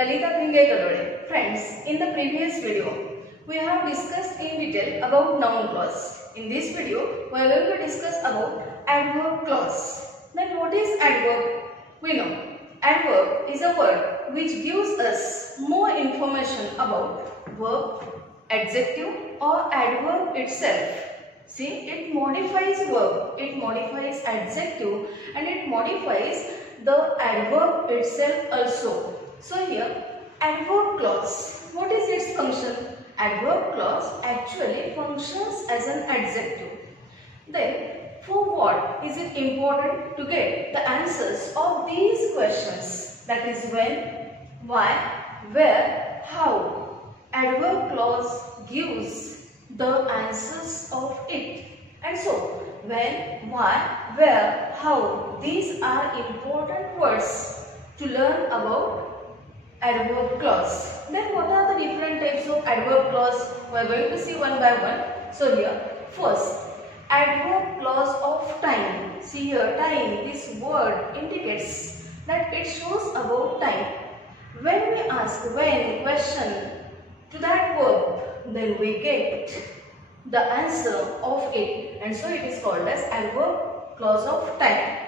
Lalita Bhinge Kalode. Friends, in the previous video, we have discussed in detail about noun clause. In this video, we are going to discuss about adverb clause. Then what is adverb? We know adverb is a word which gives us more information about verb, adjective or adverb itself. See, it modifies verb, it modifies adjective and it modifies the adverb itself also. So here, adverb clause, what is its function? Adverb clause actually functions as an adjective. Then, for what is it important to get the answers of these questions? That is when, why, where, how. Adverb clause gives the answers of it. And so, when, why, where, how, these are important words to learn about adverb clause. Then what are the different types of adverb clause? We are going to see one by one. So here, first, adverb clause of time. See here, time, this word indicates that it shows about time. When we ask when question to that verb, then we get the answer of it, and so it is called as adverb clause of time.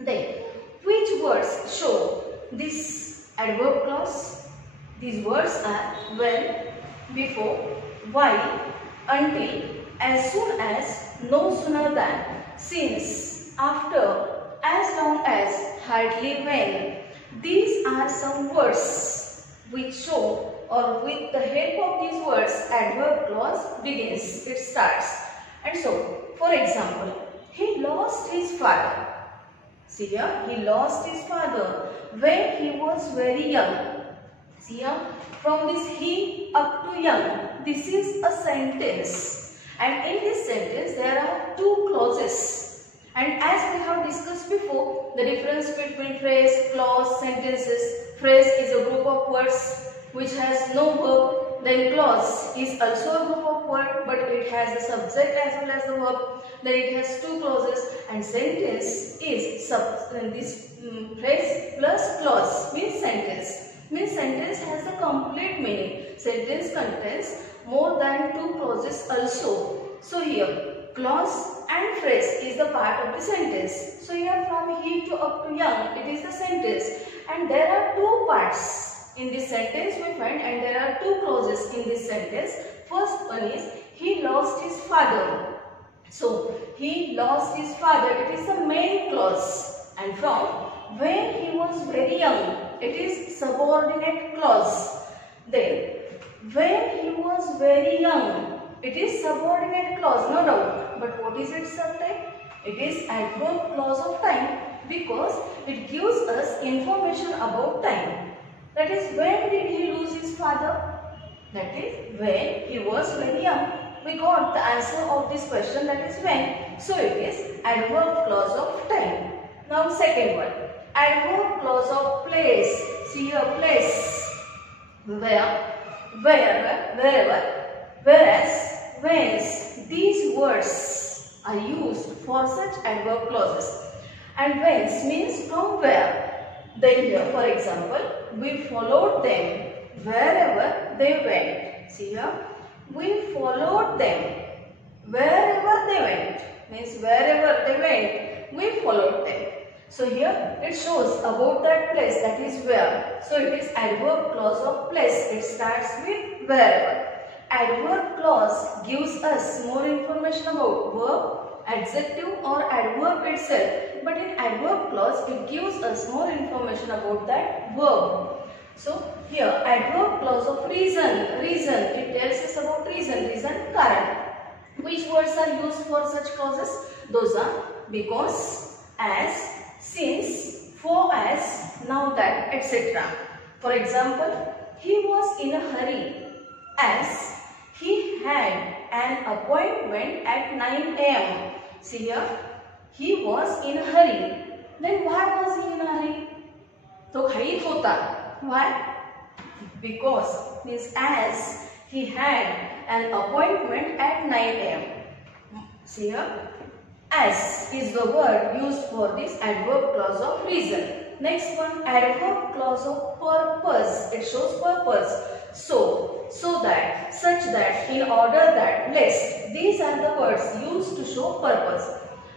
Then, which words show this adverb clause? These words are when, before, while, until, as soon as, no sooner than, since, after, as long as, hardly when. These are some words which show, or with the help of these words, adverb clause begins, it starts. And so, for example, he lost his father. See here, he lost his father when he was very young. See here, from this he up to young, this is a sentence. And in this sentence, there are two clauses. And as we have discussed before, the difference between phrase, clause, sentences. Phrase is a group of words which has no verb. Then clause is also a group of words, but it has the subject as well as the verb. Then it has two clauses, and sentence is phrase plus clause means sentence. Means sentence has the complete meaning. Sentence contains more than two clauses also. So here, clause and phrase is the part of the sentence. So here, from he to up to young, it is the sentence. And there are two parts in this sentence we find, and there are two clauses in this sentence. First one is, he lost his father. So, he lost his father, it is the main clause. And from when he was very young, it is subordinate clause. Then, when he was very young, it is subordinate clause, no doubt. But what is its subtype? It is adverb clause of time, because it gives us information about time. That is, when did he lose his father? That is, when he was very young. We got the answer of this question, that is when. So it is adverb clause of time. Now second one, adverb clause of place. See here, place. Where, wherever, wherever. Whereas, whence. These words are used for such adverb clauses. And whence means from where. Then here, for example, we followed them wherever they went. See here, we followed them wherever they went. Means wherever they went, we followed them. So here, it shows about that place, that is where. So it is adverb clause of place. It starts with wherever. Adverb clause gives us more information about verb, adjective or adverb itself. But in adverb clause, it gives us more information about that verb. So here, adverb clause of reason. Reason, it tells us about reason. Reason, karan. Which words are used for such clauses? Those are because, as, since, for as, now that, etc. For example, he was in a hurry as he had an appointment at 9 am. See here, he was in a hurry. Then why was he in a hurry? तो घाई होता. Why? Because, means as he had an appointment at 9 am. See here, as is the word used for this adverb clause of reason. Next one, adverb clause of purpose. It shows purpose. So that, such that, in order that, lest. These are the words used to show purpose.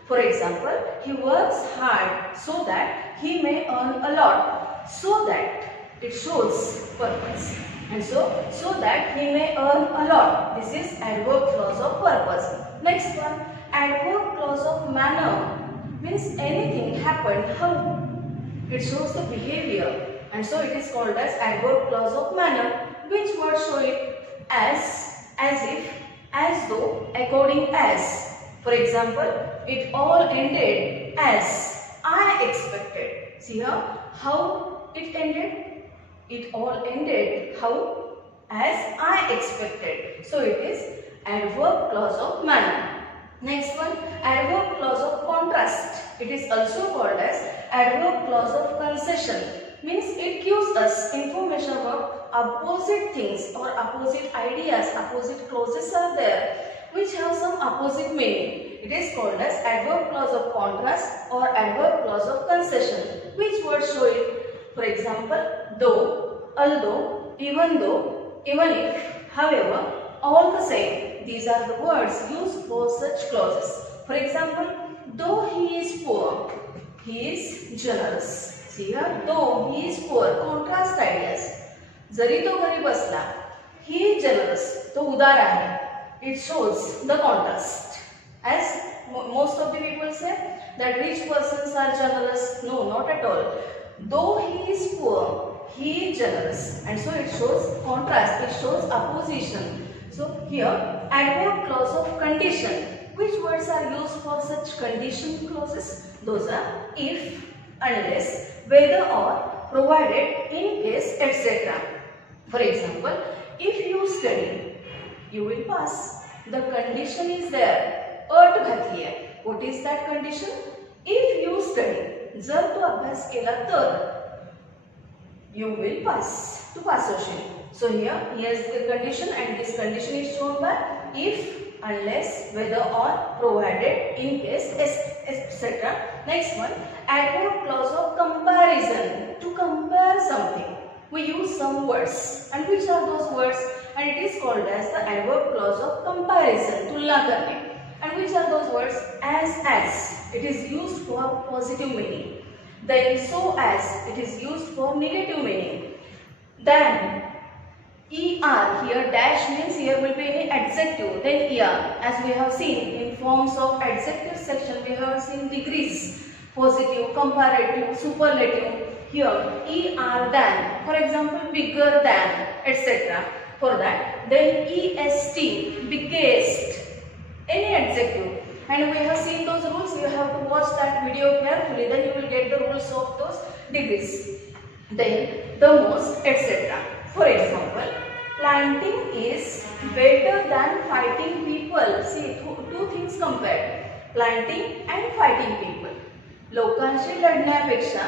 For example, he works hard so that he may earn a lot. So that, it shows purpose. And so that he may earn a lot. This is adverb clause of purpose. Next one, adverb clause of manner. Means anything happened, how? It shows the behavior. And so it is called as adverb clause of manner. Which word show it? As if, as though, according as. For example, it all ended as I expected. See here, how it ended? It all ended, how? As I expected. So it is adverb clause of manner. Next one, adverb clause of contrast. It is also called as adverb clause of concession. Means it gives us information about opposite things or opposite ideas, opposite clauses are there which have some opposite meaning. It is called as adverb clause of contrast or adverb clause of concession. Which words show it? For example, though, although, even though, even if, however, all the same. These are the words used for such clauses. For example, though he is poor, he is generous. See here, though he is poor, contrast ideas. जरी तो गरीब असला, he is generous, तो उदार आहे. It shows the contrast. As most of the people say that rich persons are generous. No, not at all. Though he is poor, he is generous. And so it shows contrast, it shows opposition. So here, adverb clause of condition. Which words are used for such condition clauses? Those are if, unless, whether or, provided, in case, etc. For example, if you study, you will pass. The condition is there. अट घातली आहे. What is that condition? If you study, जर तू अभ्यास केला तर, you will pass. तू पास होशील. So here is the condition and this condition is shown by if, unless, whether or, provided, in case, etc. Next one, adverb clause of comparison. To compare something, we use some words. And which are those words? And it is called as the adverb clause of comparison. तुलना करने. And which are those words? As. It is used for positive meaning. Then so as. It is used for negative meaning. Then er. Here dash means here will be any adjective. Then er. As we have seen in forms of adjective section, we have seen degrees. Positive, comparative, superlative. Here er than. For example, bigger than, etc. For that. Then est. Biggest. Any adjective, and we have seen those rules. You have to watch that video carefully, then you will get the rules of those degrees. Then the most, etc. For example, planting is better than fighting people. See, two things compared, planting and fighting people. लोकांशी लढण्यापेक्षा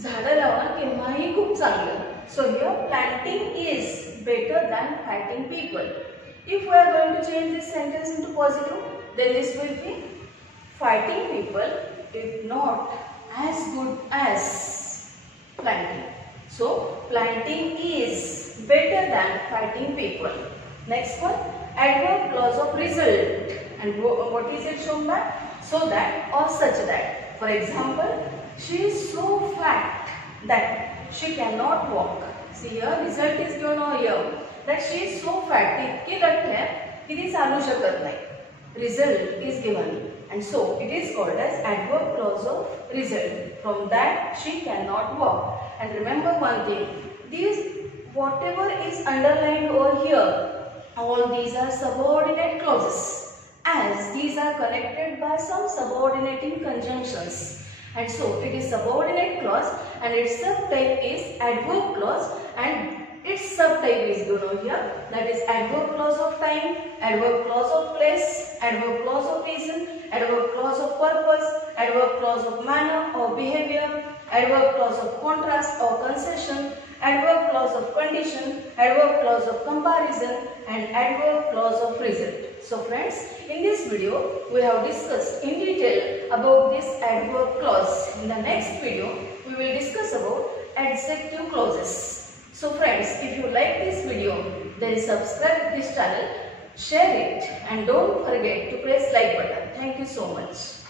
झाडं लावणं केव्हाही खूप चांगलं. So here planting is better than fighting people. If we are going to change this sentence into positive, then this will be fighting people if not as good as planting. So planting is better than fighting people. Next one, adverb clause of result. And what is it shown by? So that or such that. For example, she is so fat that she cannot walk. See here, result is given over here. That she is so fat, इतकी लट्ट है की ती चालू शकत नाही. Result is given, and so it is called as adverb clause of result. From that she cannot walk. And remember one thing: these whatever is underlined over here, all these are subordinate clauses, as these are connected by some subordinating conjunctions. And so it is subordinate clause, and its subtype is adverb clause, and its subtype is given over here, that is adverb clause of time, adverb clause of place, adverb clause of reason, adverb clause of purpose, adverb clause of manner or behavior, adverb clause of contrast or concession, adverb clause of condition, adverb clause of comparison, and adverb clause of result. So friends, in this video we have discussed in detail about this adverb clause. In the next video we will discuss about adjective clauses. So friends, if you like this video, then subscribe this channel, share it and don't forget to press like button. Thank you so much.